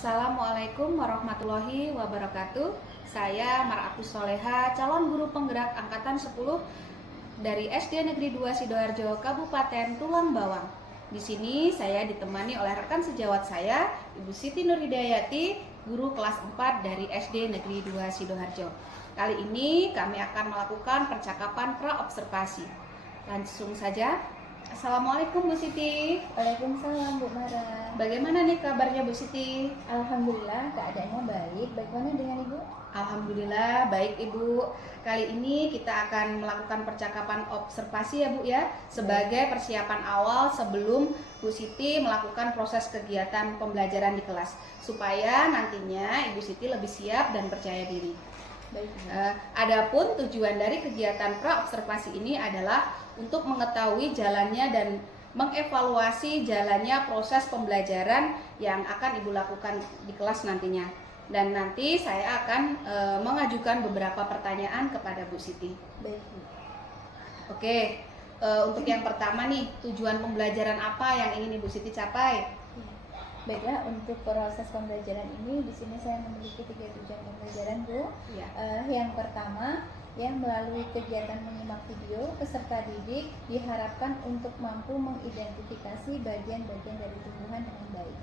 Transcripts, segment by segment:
Assalamualaikum warahmatullahi wabarakatuh. Saya Mar'atus Soleha, calon guru penggerak angkatan 10 dari SD Negeri 2 Sidoarjo, Kabupaten Tulang Bawang. Di sini saya ditemani oleh rekan sejawat saya, Ibu Siti Nurhidayati, guru kelas 4 dari SD Negeri 2 Sidoarjo. Kali ini kami akan melakukan percakapan pra-observasi. Langsung saja. Assalamualaikum Bu Siti. Waalaikumsalam Bu Mara. Bagaimana nih kabarnya Bu Siti? Alhamdulillah keadaannya baik. Bagaimana dengan Ibu? Alhamdulillah baik Ibu. Kali ini kita akan melakukan percakapan observasi ya Bu ya, sebagai persiapan awal sebelum Bu Siti melakukan proses kegiatan pembelajaran di kelas, supaya nantinya Ibu Siti lebih siap dan percaya diri. Baik. Adapun tujuan dari kegiatan pra-observasi ini adalah untuk mengetahui jalannya dan mengevaluasi jalannya proses pembelajaran yang akan Ibu lakukan di kelas nantinya. Dan nanti saya akan mengajukan beberapa pertanyaan kepada Bu Siti. Baik. Oke, untuk yang pertama nih, tujuan pembelajaran apa yang ingin Ibu Siti capai? Baiklah, untuk proses pembelajaran ini di sini saya memiliki 3 tujuan pembelajaran Bu. Ya. Yang pertama, yang melalui kegiatan menyimak video, peserta didik diharapkan untuk mampu mengidentifikasi bagian-bagian dari tumbuhan dengan baik.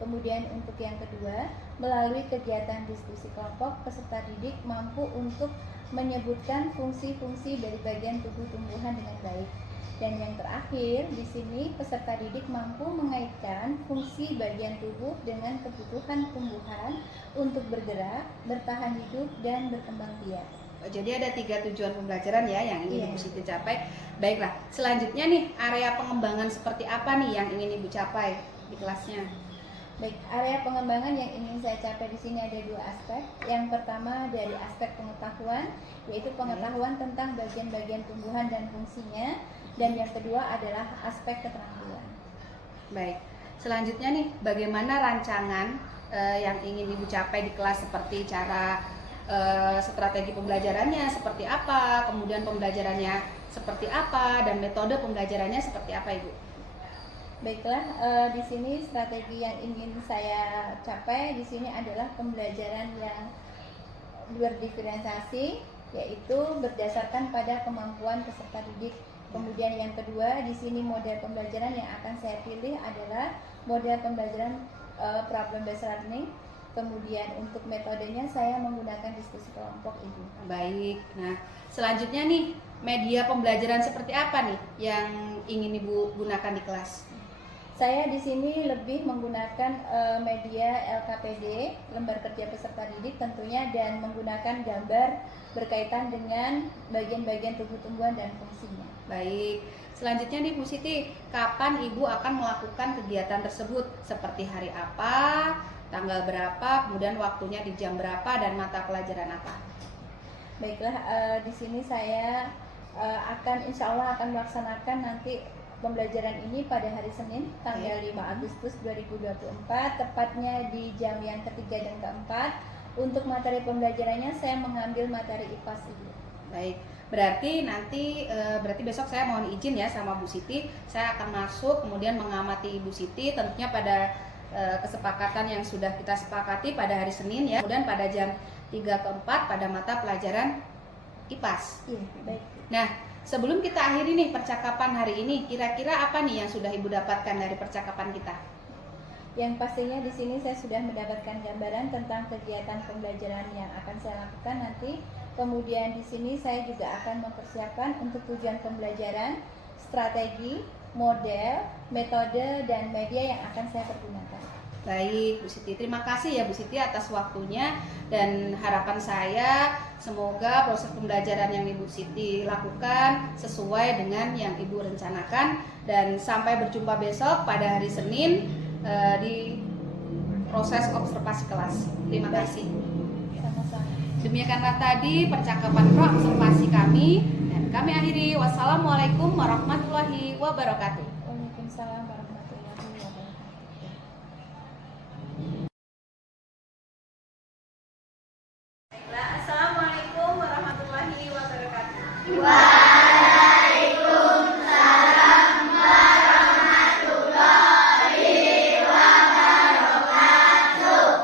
Kemudian untuk yang kedua, melalui kegiatan diskusi kelompok, peserta didik mampu untuk menyebutkan fungsi-fungsi dari bagian tubuh tumbuhan dengan baik. Dan yang terakhir, di sini peserta didik mampu mengaitkan fungsi bagian tubuh dengan kebutuhan tumbuhan untuk bergerak, bertahan hidup, dan berkembang biak. Jadi ada 3 tujuan pembelajaran ya yang ingin Ibu Siti capai. Baiklah, selanjutnya nih, area pengembangan seperti apa nih yang ingin Ibu capai di kelasnya? Baik, area pengembangan yang ingin saya capai di sini ada 2 aspek. Yang pertama dari aspek pengetahuan, yaitu pengetahuan tentang bagian-bagian tumbuhan dan fungsinya. Dan yang kedua adalah aspek keterampilan. Baik, selanjutnya nih, bagaimana rancangan yang ingin Ibu capai di kelas, seperti cara strategi pembelajarannya seperti apa, kemudian pembelajarannya seperti apa, dan metode pembelajarannya seperti apa Ibu? Baiklah, di sini strategi yang ingin saya capai di sini adalah pembelajaran yang berdiferensiasi, yaitu berdasarkan pada kemampuan peserta didik. Kemudian yang kedua, di sini model pembelajaran yang akan saya pilih adalah model pembelajaran problem based learning. Kemudian untuk metodenya saya menggunakan diskusi kelompok Ibu. Baik, nah selanjutnya nih, media pembelajaran seperti apa nih yang ingin Ibu gunakan di kelas? Saya di sini lebih menggunakan media LKPD, lembar kerja peserta didik tentunya, dan menggunakan gambar berkaitan dengan bagian-bagian tubuh tumbuhan dan fungsinya. Baik, selanjutnya nih Bu Siti, kapan Ibu akan melakukan kegiatan tersebut? Seperti hari apa, tanggal berapa, kemudian waktunya di jam berapa, dan mata pelajaran apa? Baiklah, di sini saya insya Allah akan melaksanakan nanti pembelajaran ini pada hari Senin tanggal 5 Agustus 2024, tepatnya di jam yang ketiga dan keempat. Untuk materi pembelajarannya saya mengambil materi IPAS Ibu. Baik, berarti besok saya mohon izin ya sama Bu Siti, saya akan masuk kemudian mengamati Ibu Siti, tentunya pada kesepakatan yang sudah kita sepakati pada hari Senin ya. Kemudian pada jam 3 ke 4 pada mata pelajaran IPAS. Iya, baik. Nah, sebelum kita akhiri nih percakapan hari ini, kira-kira apa nih yang sudah Ibu dapatkan dari percakapan kita? Yang pastinya di sini saya sudah mendapatkan gambaran tentang kegiatan pembelajaran yang akan saya lakukan nanti. Kemudian di sini saya juga akan mempersiapkan untuk tujuan pembelajaran, strategi, model, metode, dan media yang akan saya pergunakan. Baik Bu Siti, terima kasih ya Bu Siti atas waktunya, dan harapan saya semoga proses pembelajaran yang Ibu Siti lakukan sesuai dengan yang Ibu rencanakan, dan sampai berjumpa besok pada hari Senin di proses observasi kelas. Terima kasih. Sama-sama. Demikianlah tadi percakapan pra-observasi kami, dan kami akhiri. Wassalamualaikum warahmatullahi wabarakatuh. Waalaikumsalam warahmatullahi wabarakatuh. Assalamualaikum warahmatullahi wabarakatuh. Waalaikumsalam warahmatullahi wabarakatuh.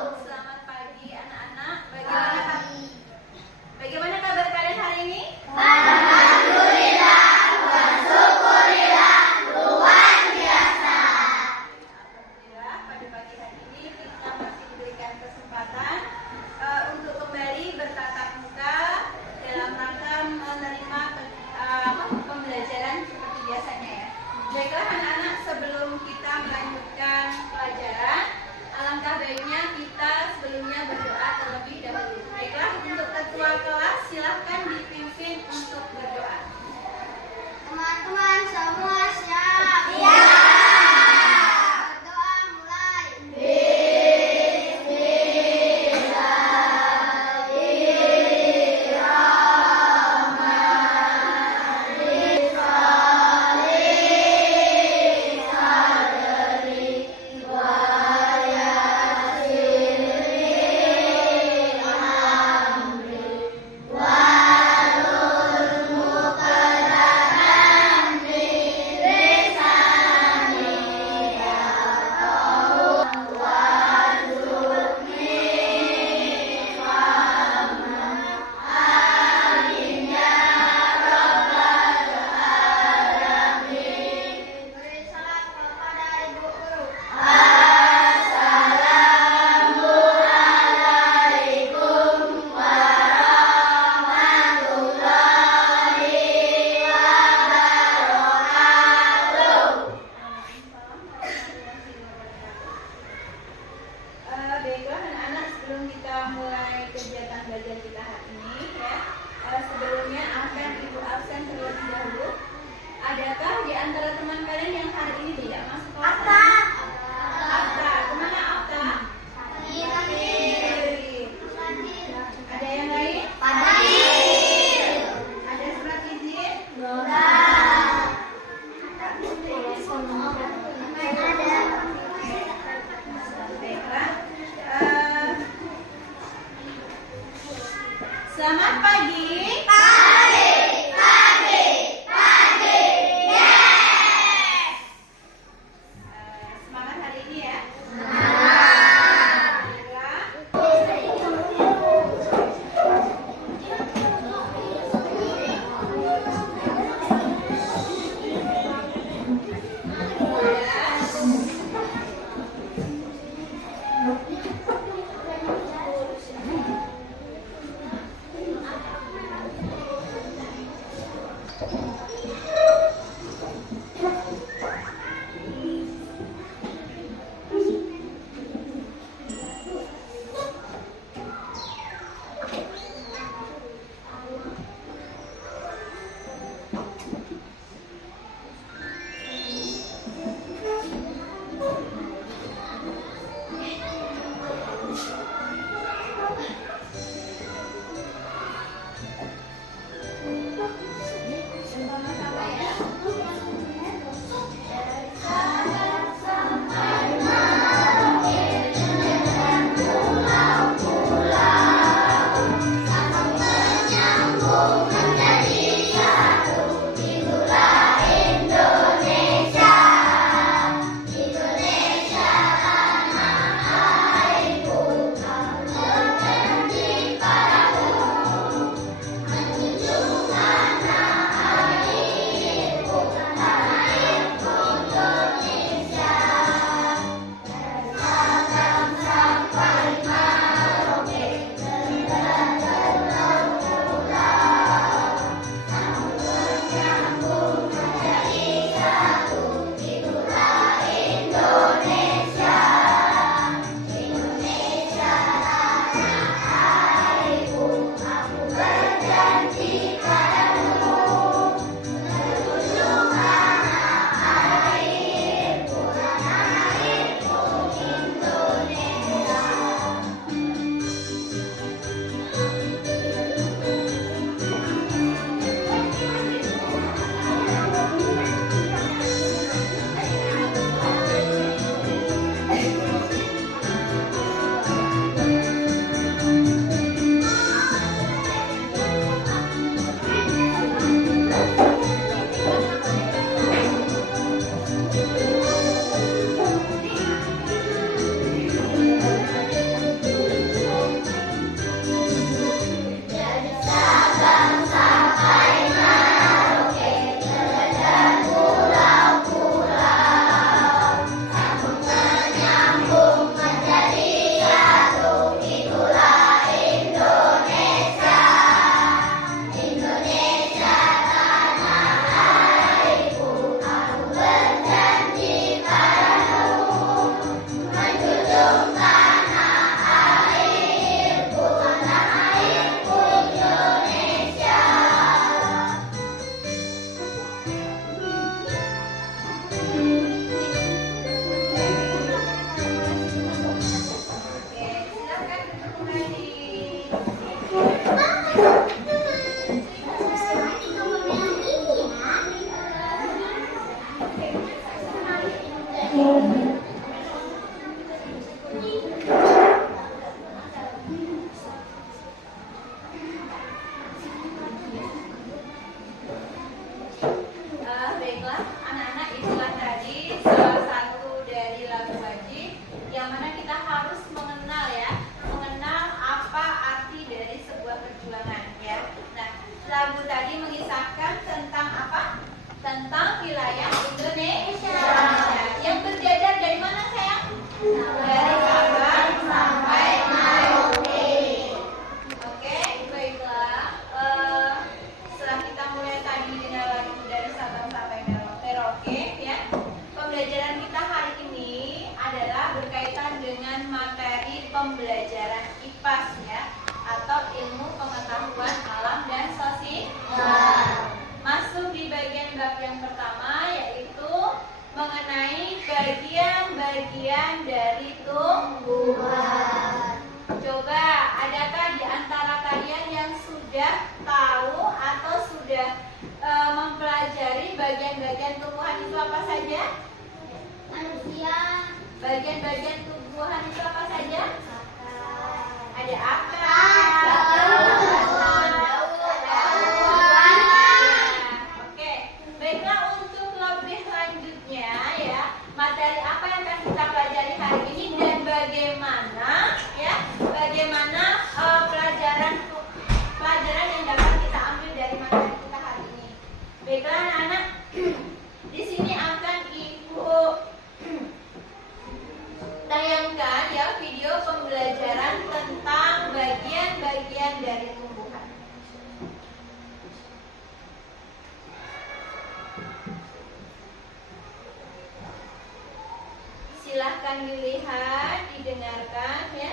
bagian dari tumbuhan. Coba, adakah di antara kalian yang sudah tahu atau sudah mempelajari bagian-bagian tumbuhan itu apa saja? Manusia. Bagian-bagian tumbuhan itu apa saja? Ada akar, Oke, baiklah, untuk lebih lanjutnya ya, materi apa yang akan kita pelajari hari ini dan bagaimana pelajaran yang dapat kita ambil dari materi kita hari ini. Baiklah anak-anak, di sini akan Ibu tayangkan ya video pembelajaran tentang bagian-bagian dari tumbuhan. Silahkan dilihat, didengarkan ya.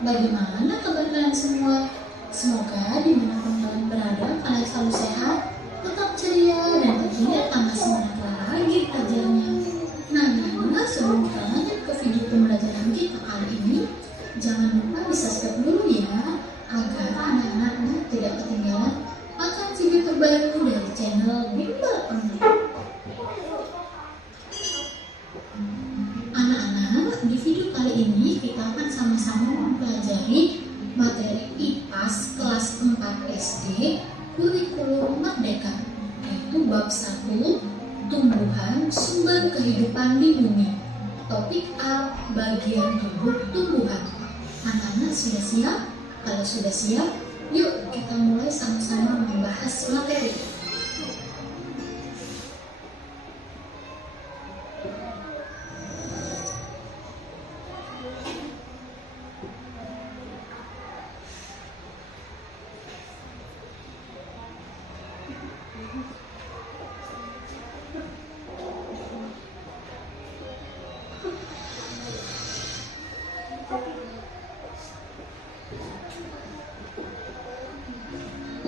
Bagaimana kabar kalian semua? Semoga dimanapun kalian berada, kalian selalu sehat, tetap ceria, dan tentunya tambah semangat lagi belajarnya. Nah, sebelum kita lanjut ke video pembelajaran kita kali ini, jangan lupa di-subscribe dulu ya, agar anak-anak tidak ketinggalan akan video terbaru dari channel Bimbel Online. Anak-anak, di video kali ini kita akan sama-sama mempelajari materi IPAS kelas 4 SD kurikulum Merdeka, yaitu bab 1 tumbuhan sumber kehidupan di bumi. Topik A, bagian tubuh tumbuhan. Anak-anak sudah siap? Kalau sudah siap, yuk kita mulai sama-sama membahas materi.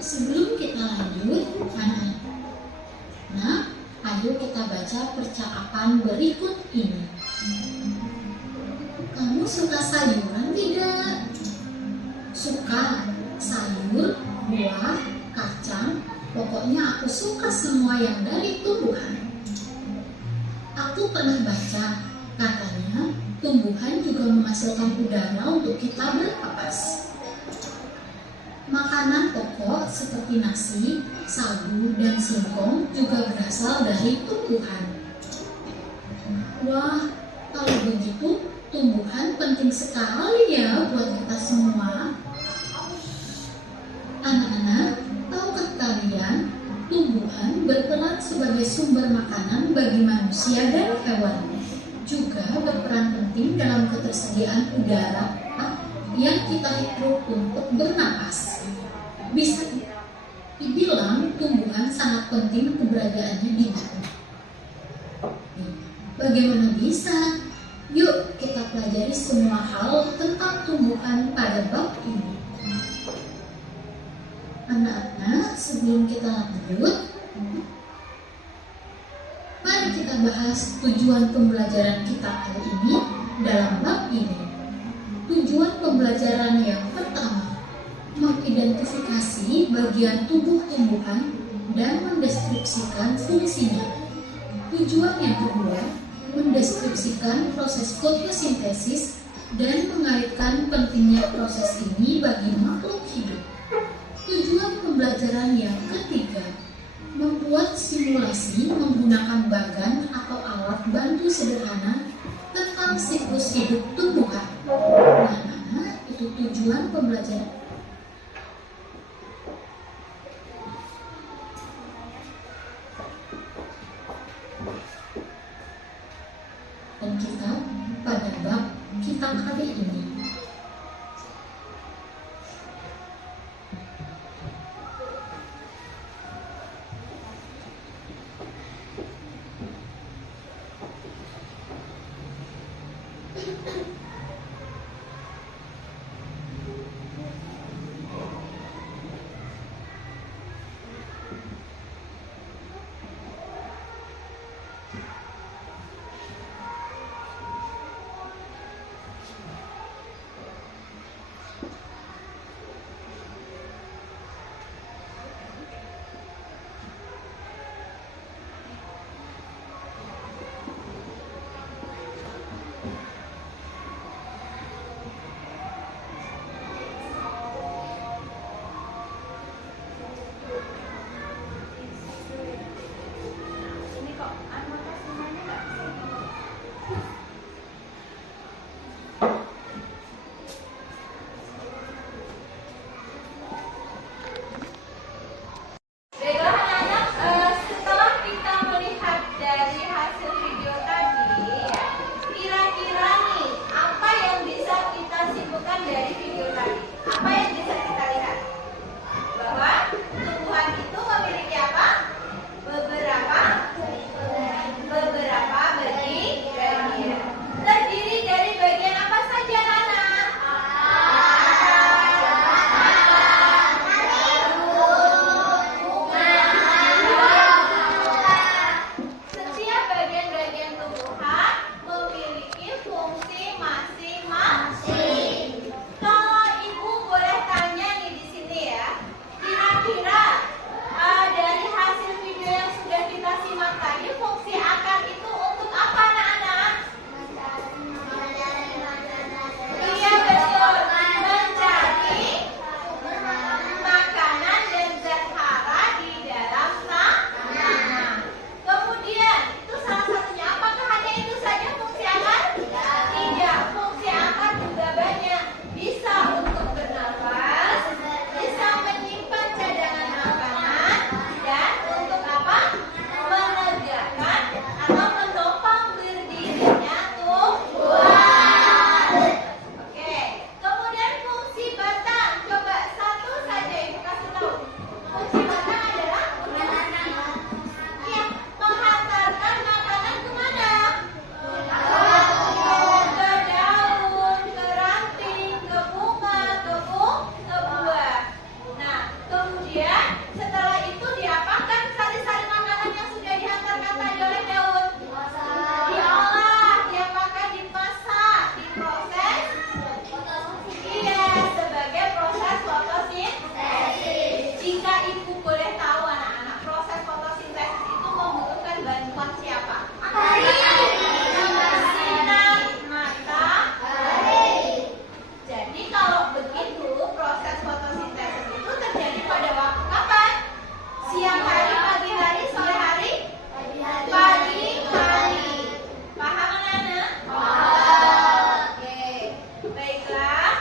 Sebelum kita lanjut, anak-anak, ayo kita baca percakapan berikut ini. Kamu suka sayuran tidak? Suka. Sayur, buah, kacang, pokoknya aku suka semua yang dari tumbuhan. Aku pernah baca, katanya tumbuhan juga menghasilkan udara untuk kita bernapas. Makanan pokok seperti nasi, sagu, dan singkong juga berasal dari tumbuhan. Wah, kalau begitu tumbuhan penting sekali ya buat kita semua. Anak-anak, tahukah kalian tumbuhan berperan sebagai sumber makanan bagi manusia dan hewan, juga berperan penting dalam ketersediaan udara yang kita hirup untuk bernapas. Bisa dibilang tumbuhan sangat penting keberadaannya di bumi. Bagaimana bisa? Yuk kita pelajari semua hal tentang tumbuhan pada bab ini. Anak-anak, sebelum kita lanjut, mari kita bahas tujuan pembelajaran kita kali ini dalam bab ini. Tujuan pembelajaran yang pertama, mengidentifikasi bagian tubuh tumbuhan dan mendeskripsikan fungsinya. Tujuan yang kedua, mendeskripsikan proses fotosintesis dan mengaitkan pentingnya proses ini bagi makhluk hidup. Tujuan pembelajaran yang ketiga, membuat membuat simulasi menggunakan bagan atau alat bantu sederhana tentang siklus hidup tumbuhan. Nah, anak-anak, itu tujuan pembelajaran. Dan kita pada bab kita kali ini. Baiklah anak-anak, setelah kita melihat dari hasil video tadi, kira-kira nih apa yang bisa kita simpulkan dari video tadi? Apa yang bisa kita lihat? Bahwa tumbuhan itu memiliki apa? Beberapa bagian. Terdiri dari bagian apa saja, anak? Setiap bagian-bagian tumbuhan memiliki fungsi masing-masing. Kalau ibu boleh tanya nih di sini ya, kira-kira dari hasil video yang sudah kita simak tadi, fungsi akar itu untuk apa, anak-anak? Iya betul, mencari makanan dan zat hara di dalam tanah. Kemudian itu salah satunya. Apakah hanya itu saja fungsi akar? Tidak, fungsi akar juga banyak. Bisa untuk bernafas, bisa menyimpan cadangan makanan, dan untuk apa? Menegakkan atau menopang berdirinya tumbuhan. Oke, kemudian fungsi batang. Coba satu saja ibu kasih tahu. Fungsi batang adalah iya, menghantarkan makanan kemana? Ke daun, ke ranting, ke bunga, ke buah. Nah, kemudian setelah itu diapakan sari-sari makanan yang sudah dihantarkan tadi oleh daun? Diolah, diapakan? Dimasak, diproses. Iya, sebagai proses fotosintesis. Jika ibu boleh tahu anak-anak, proses fotosintesis itu membutuhkan bantuan siapa? Sinar matahari. Jadi kalau begitu proses fotosintesis itu terjadi pada waktu kapan? Siang hari, pagi hari, sore hari? Pagi hari. Paham anak-anak? Oke, baiklah.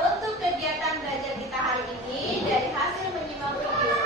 Untuk kegiatan belajar kita hari ini dari hasil menyimak video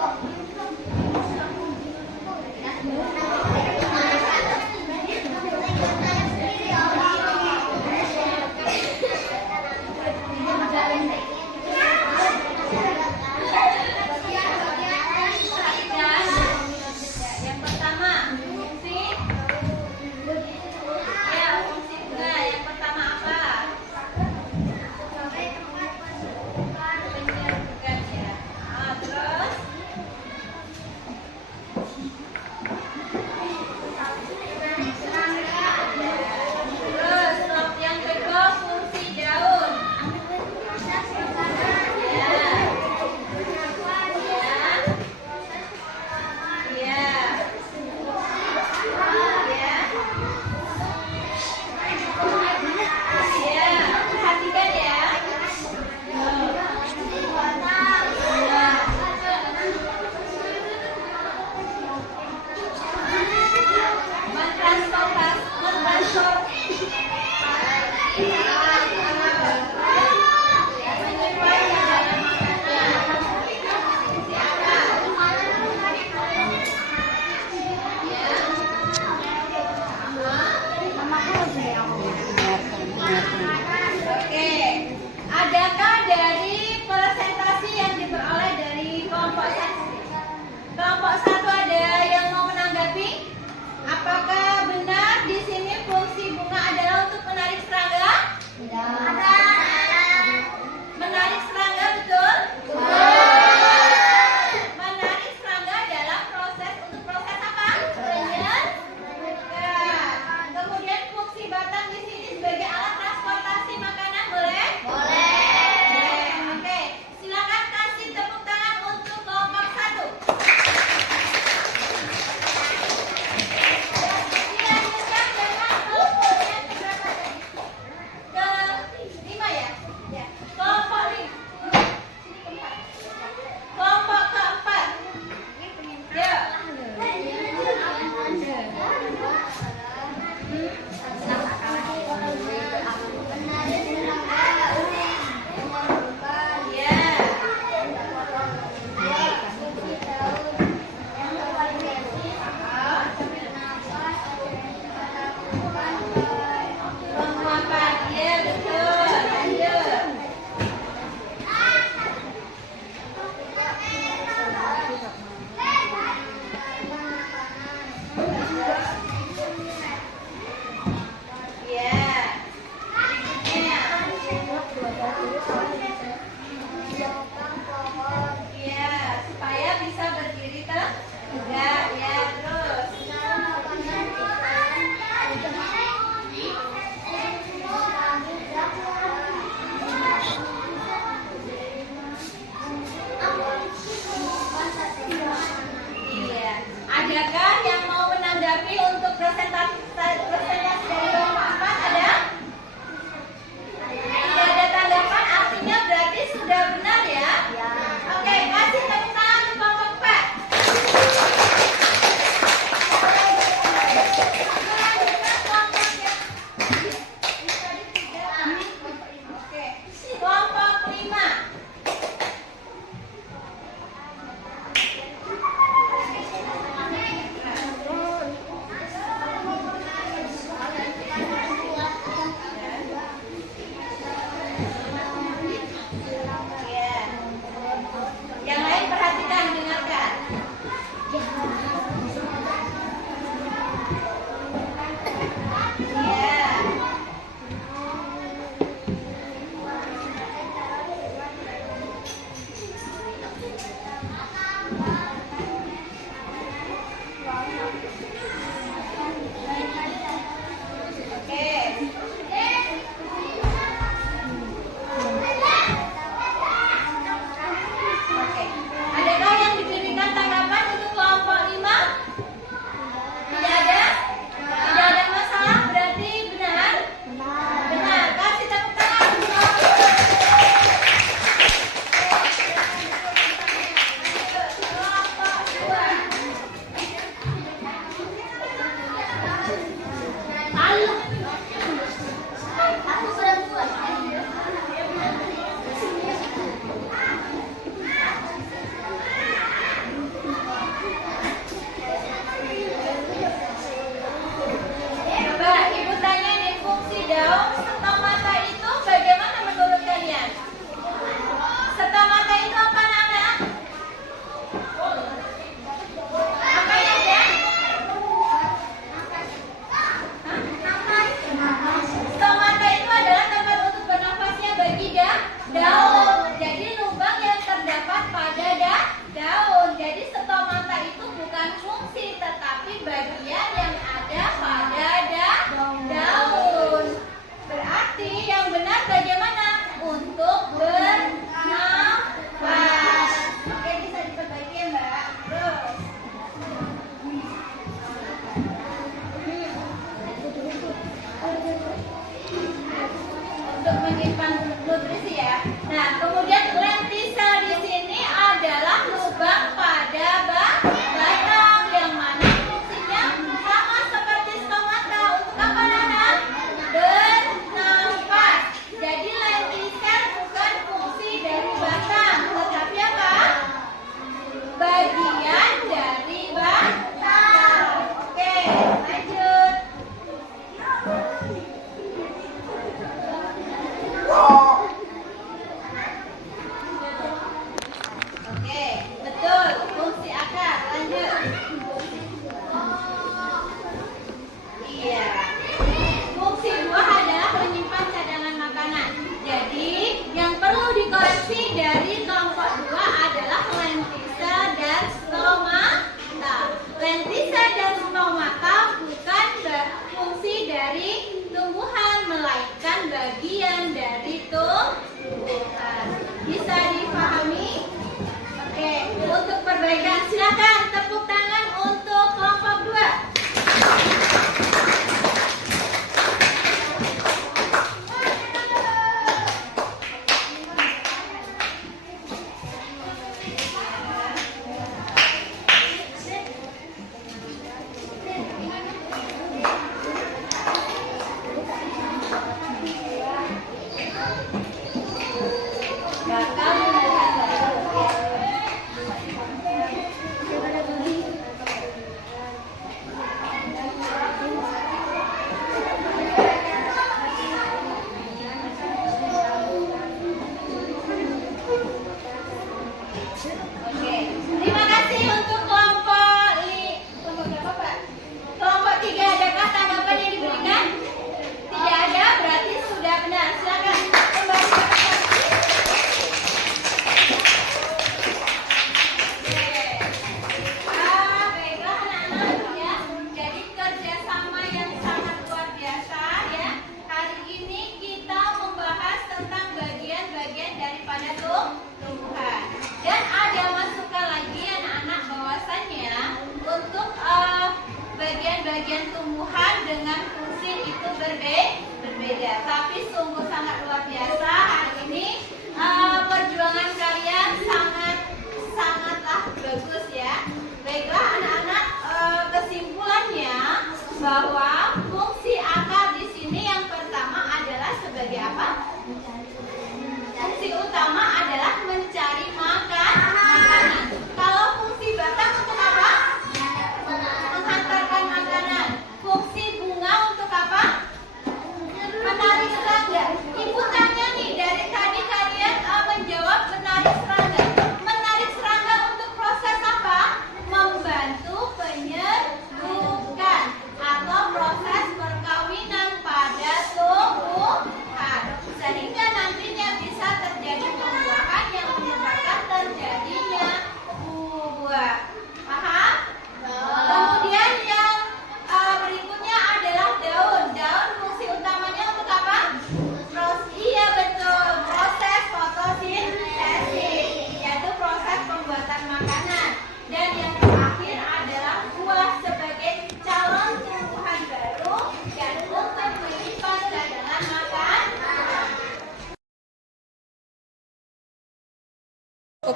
Yang pertama, fungsi. Ya, fungsi bunga. Yang pertama apa? Penyerbukan ya. Terus yang kedua fungsi daun. Perhatikan ya. Oke, adakah dari presentasi yang diperoleh dari kelompok satu? Kelompok satu ada yang mau menanggapi? Apakah benar di sini fungsi bunga adalah untuk menarik serangga? Menarik serangga betul? Menarik serangga dalam untuk proses apa? Kemudian fungsi batang di sini sebagai alat transportasi makanan boleh? Boleh. Oke, silakan kasih tepuk tangan untuk kelompok satu. Dilanjutkan dengan kelompok yang keberapa tadi? Kelima ya? Ya. Kelompok kelompok keempat. Ya. Penguapan, ya betul. Lanjut. Ya. Ya, supaya bisa berdiri tegak ya terus. Iya. Adakah yang mau menanggapi untuk presentasi dari kelompok 4? Ada? Tidak ada tanggapan, artinya berarti sudah benar ya? Oke, kasih tepuk tangan untuk kelompok 4. Melanjutkan kelompok yang Oke, kelompok 5.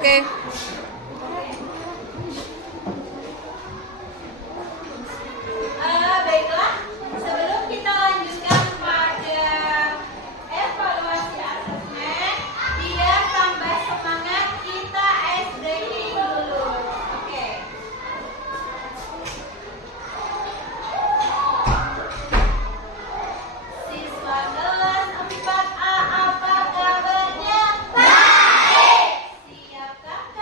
Oke. Baiklah, sebelum kita lanjutkan pada evaluasi asesmen, biar tambah semangat kita ice breaking dulu. Oke. Siswa kelas 4A, apa kabarnya? Baik. Siapkah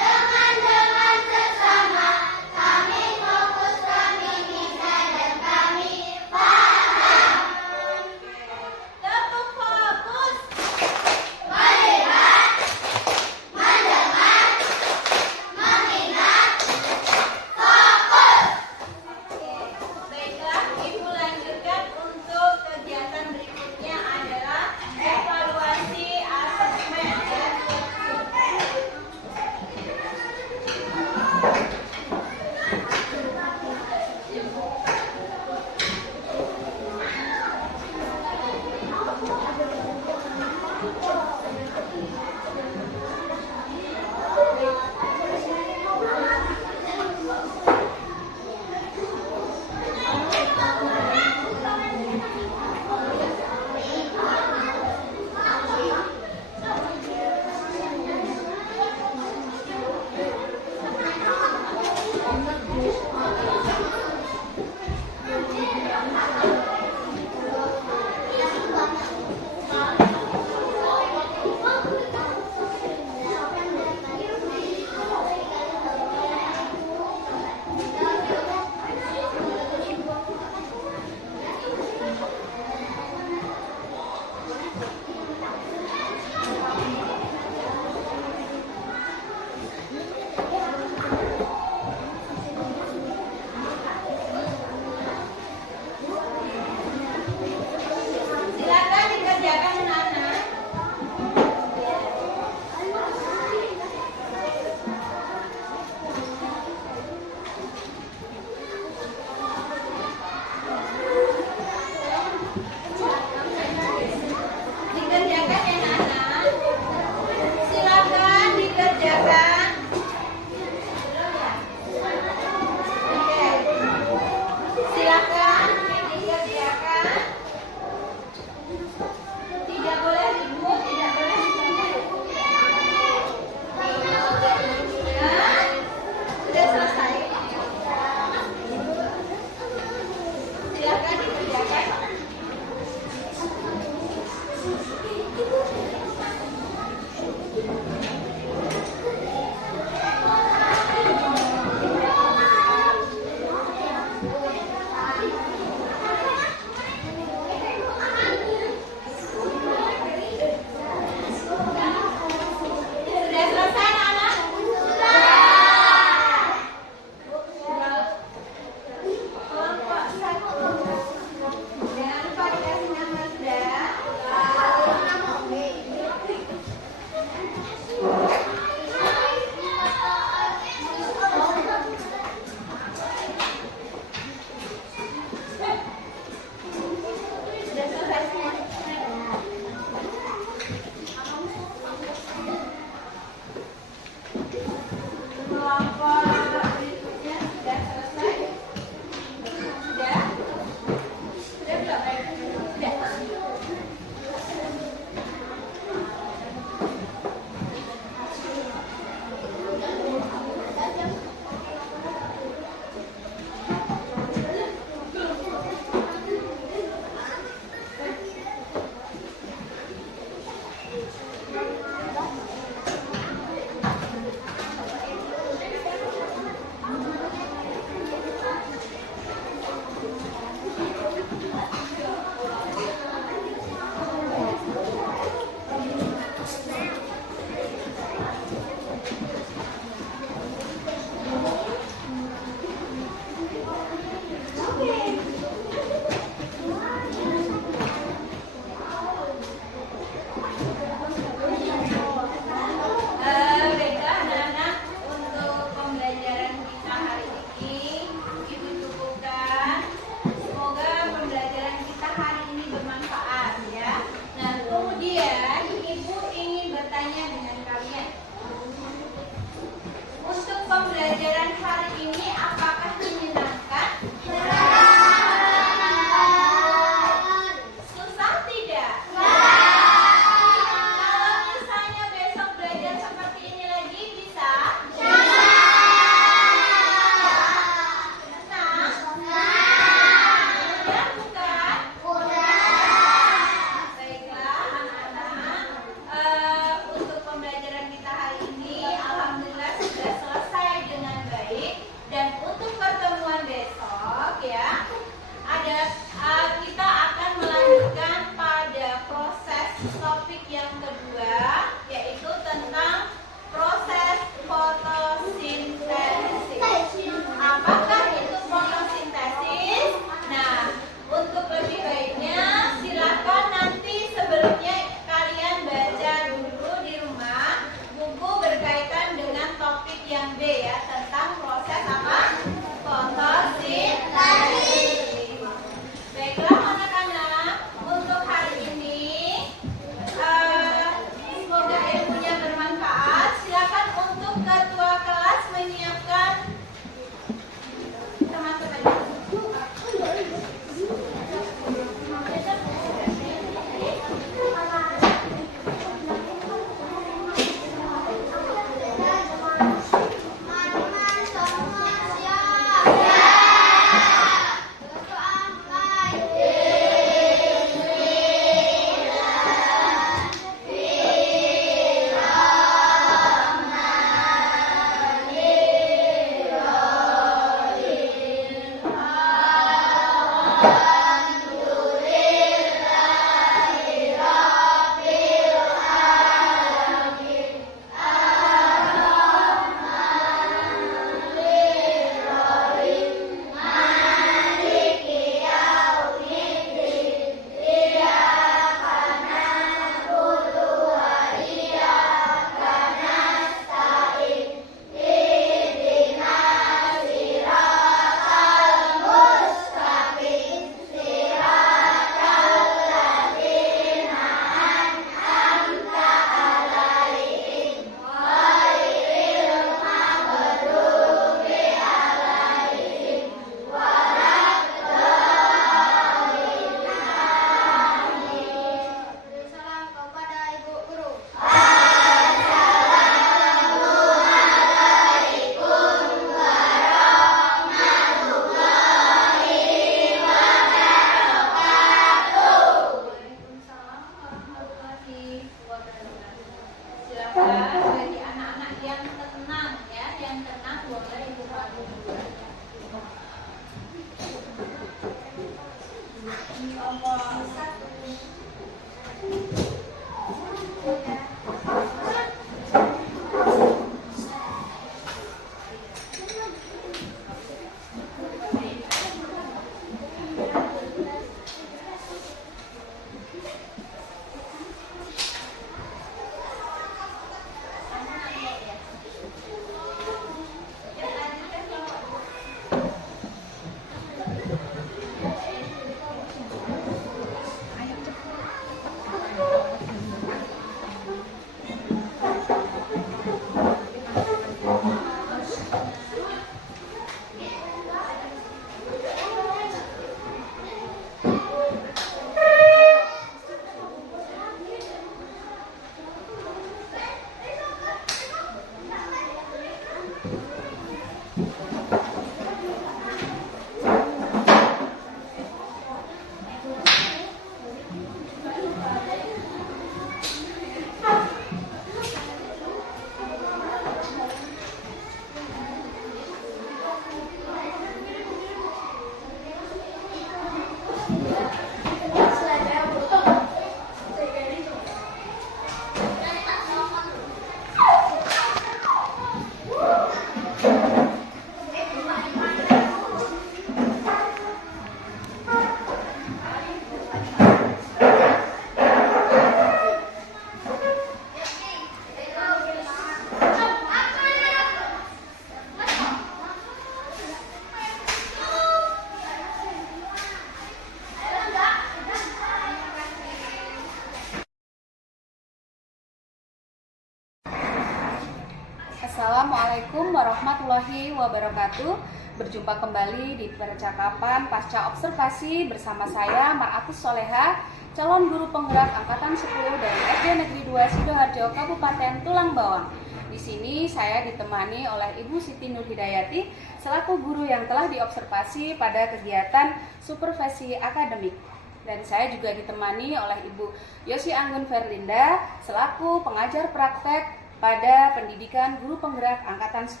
Assalamualaikum warahmatullahi wabarakatuh. Berjumpa kembali di percakapan pasca observasi bersama saya Mar'atus Soleha, calon guru penggerak angkatan 10 dari SD Negeri 2 Sidoarjo, Kabupaten Tulang Bawang. Di sini saya ditemani oleh Ibu Siti Nur Hidayati selaku guru yang telah diobservasi pada kegiatan supervisi akademik. Dan saya juga ditemani oleh Ibu Yosi Anggun Verlinda selaku pengajar praktek pada pendidikan guru penggerak angkatan 10.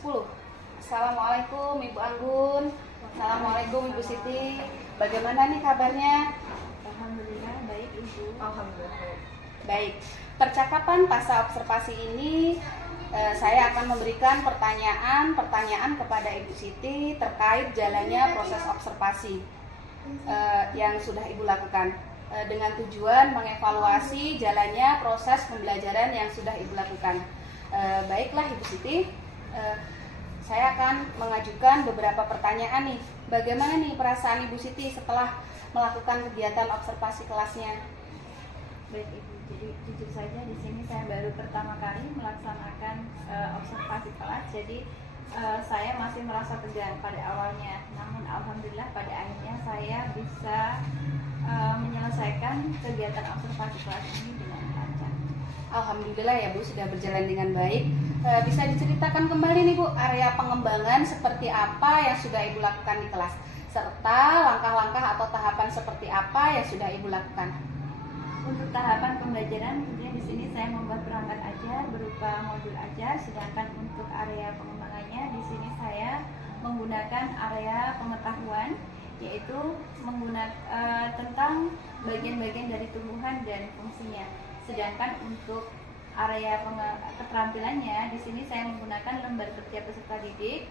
Assalamualaikum Ibu Anggun. Assalamualaikum Ibu Siti. Bagaimana nih kabarnya? Alhamdulillah baik Ibu. Alhamdulillah. Baik. Percakapan pasca observasi ini saya akan memberikan pertanyaan kepada Ibu Siti terkait jalannya proses observasi yang sudah Ibu lakukan dengan tujuan mengevaluasi jalannya proses pembelajaran yang sudah Ibu lakukan. Baiklah Ibu Siti, saya akan mengajukan beberapa pertanyaan nih. Bagaimana nih perasaan Ibu Siti setelah melakukan kegiatan observasi kelasnya? Baik Ibu, jadi jujur saja di sini saya baru pertama kali melaksanakan observasi kelas, jadi saya masih merasa tegang pada awalnya. Namun alhamdulillah pada akhirnya saya bisa menyelesaikan kegiatan observasi kelas ini dengan lancar. Alhamdulillah ya Bu, sudah berjalan dengan baik. Bisa diceritakan kembali nih Bu, area pengembangan seperti apa yang sudah Ibu lakukan di kelas, serta langkah-langkah atau tahapan seperti apa yang sudah Ibu lakukan. Untuk tahapan pembelajaran, tentunya di sini saya membuat perangkat ajar berupa modul ajar, sedangkan untuk area pengembangannya di sini saya menggunakan area pengetahuan, yaitu menggunakan tentang bagian-bagian dari tumbuhan dan fungsinya. Sedangkan untuk area keterampilannya di sini saya menggunakan lembar kerja peserta didik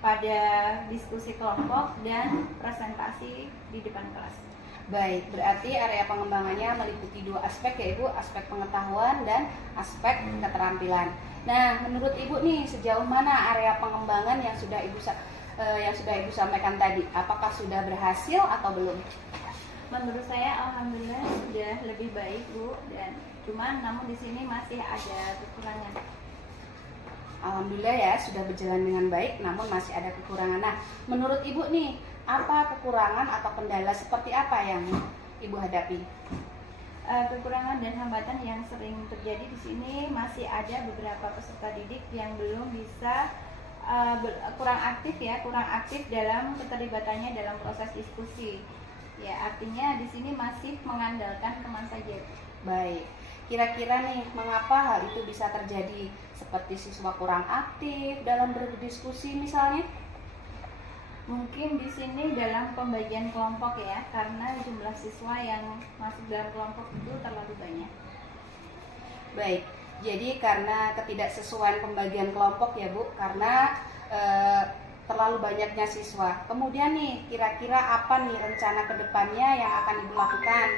pada diskusi kelompok dan presentasi di depan kelas. Baik, berarti area pengembangannya meliputi dua aspek, yaitu aspek pengetahuan dan aspek keterampilan. Nah, menurut Ibu nih sejauh mana area pengembangan yang sudah Ibu sampaikan tadi? Apakah sudah berhasil atau belum? Menurut saya alhamdulillah sudah lebih baik Bu, dan namun di sini masih ada kekurangan. Alhamdulillah ya sudah berjalan dengan baik, namun masih ada kekurangan. Nah, menurut Ibu nih, apa kekurangan atau kendala seperti apa yang Ibu hadapi? Kekurangan dan hambatan yang sering terjadi di sini masih ada beberapa peserta didik yang belum bisa kurang aktif dalam keterlibatannya dalam proses diskusi. Ya, artinya di sini masih mengandalkan teman saja. Baik, kira-kira nih mengapa hal itu bisa terjadi? Seperti siswa kurang aktif dalam berdiskusi misalnya? Mungkin di sini dalam pembagian kelompok ya, karena jumlah siswa yang masuk dalam kelompok itu terlalu banyak. Baik, jadi karena ketidaksesuaian pembagian kelompok ya Bu, karena terlalu banyaknya siswa. Kemudian nih, kira-kira apa nih rencana kedepannya yang akan Ibu lakukan?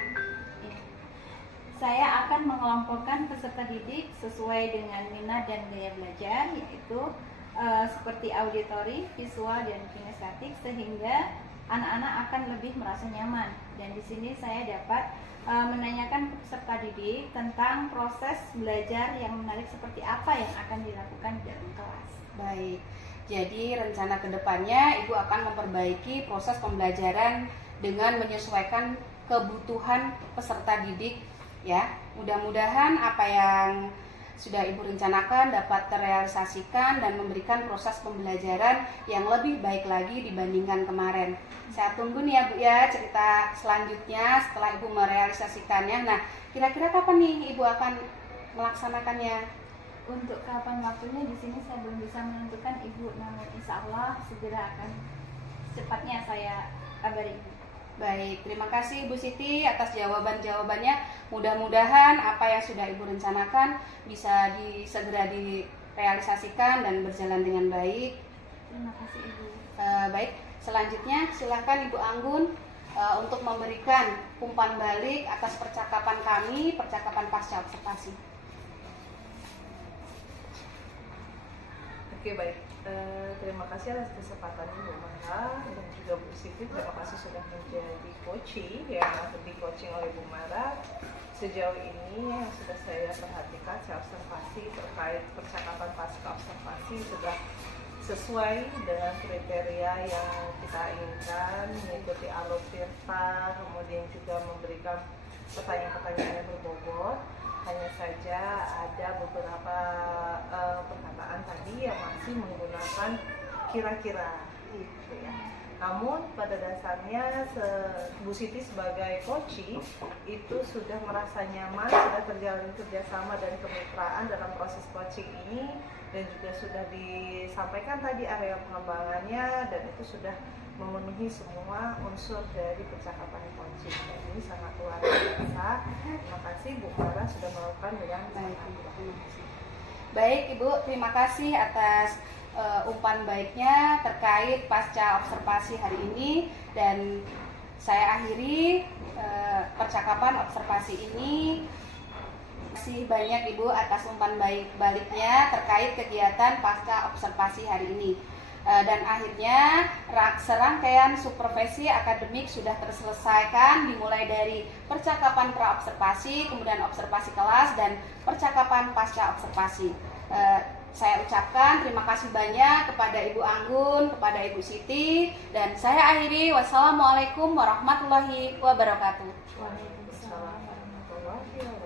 Saya akan mengelompokkan peserta didik sesuai dengan minat dan gaya belajar, yaitu seperti auditori, visual, dan kinestetik, sehingga anak-anak akan lebih merasa nyaman. Dan di sini saya dapat menanyakan peserta didik tentang proses belajar yang menarik seperti apa yang akan dilakukan di dalam kelas. Baik, jadi rencana kedepannya Ibu akan memperbaiki proses pembelajaran dengan menyesuaikan kebutuhan peserta didik ya. Mudah-mudahan apa yang sudah Ibu rencanakan dapat terrealisasikan dan memberikan proses pembelajaran yang lebih baik lagi dibandingkan kemarin. Saya tunggu nih ya Bu ya cerita selanjutnya setelah Ibu merealisasikannya. Nah, kira-kira kapan nih Ibu akan melaksanakannya? Untuk kapan waktunya di sini saya belum bisa menentukan Ibu, namun insya Allah segera akan cepatnya saya kabari Ibu. Baik, terima kasih Ibu Siti atas jawaban-jawabannya. Mudah-mudahan apa yang sudah Ibu rencanakan bisa segera direalisasikan dan berjalan dengan baik. Terima kasih Ibu. Baik, selanjutnya silakan Ibu Anggun untuk memberikan umpan balik atas percakapan kami, percakapan pasca observasi. Oke, baik. Terima kasih atas kesempatannya Bu Mara dan juga Bu Siti. Terima kasih sudah menjadi coaching yang di coaching oleh Bu Mara. sejauh ini yang sudah saya perhatikan, saya observasi terkait percakapan pasca observasi sudah sesuai dengan kriteria yang kita inginkan, mengikuti alur Tirta, kemudian juga memberikan pertanyaan-pertanyaan yang berbobot. Hanya saja ada beberapa perkataan tadi yang masih menggunakan kira-kira gitu ya. Namun pada dasarnya Bu Siti sebagai coaching itu sudah merasa nyaman, sudah terjalin kerjasama dan kemitraan dalam proses coaching ini, dan juga sudah disampaikan tadi area pengembangannya, dan itu sudah memenuhi semua unsur dari percakapan coaching. Dan ini sangat luar biasa. Terima kasih Bu Farah sudah melakukan dengan sangat baik. Baik Ibu, terima kasih atas umpan baiknya terkait pasca observasi hari ini, dan saya akhiri percakapan observasi ini. Terima kasih banyak Ibu atas umpan baliknya terkait kegiatan pasca observasi hari ini. Dan akhirnya serangkaian supervisi akademik sudah terselesaikan, dimulai dari percakapan pra-observasi, kemudian observasi kelas, dan percakapan pasca observasi. Saya ucapkan terima kasih banyak kepada Ibu Anggun, kepada Ibu Siti, dan saya akhiri. Wassalamualaikum warahmatullahi wabarakatuh. Waalaikumsalam warahmatullahi wabarakatuh.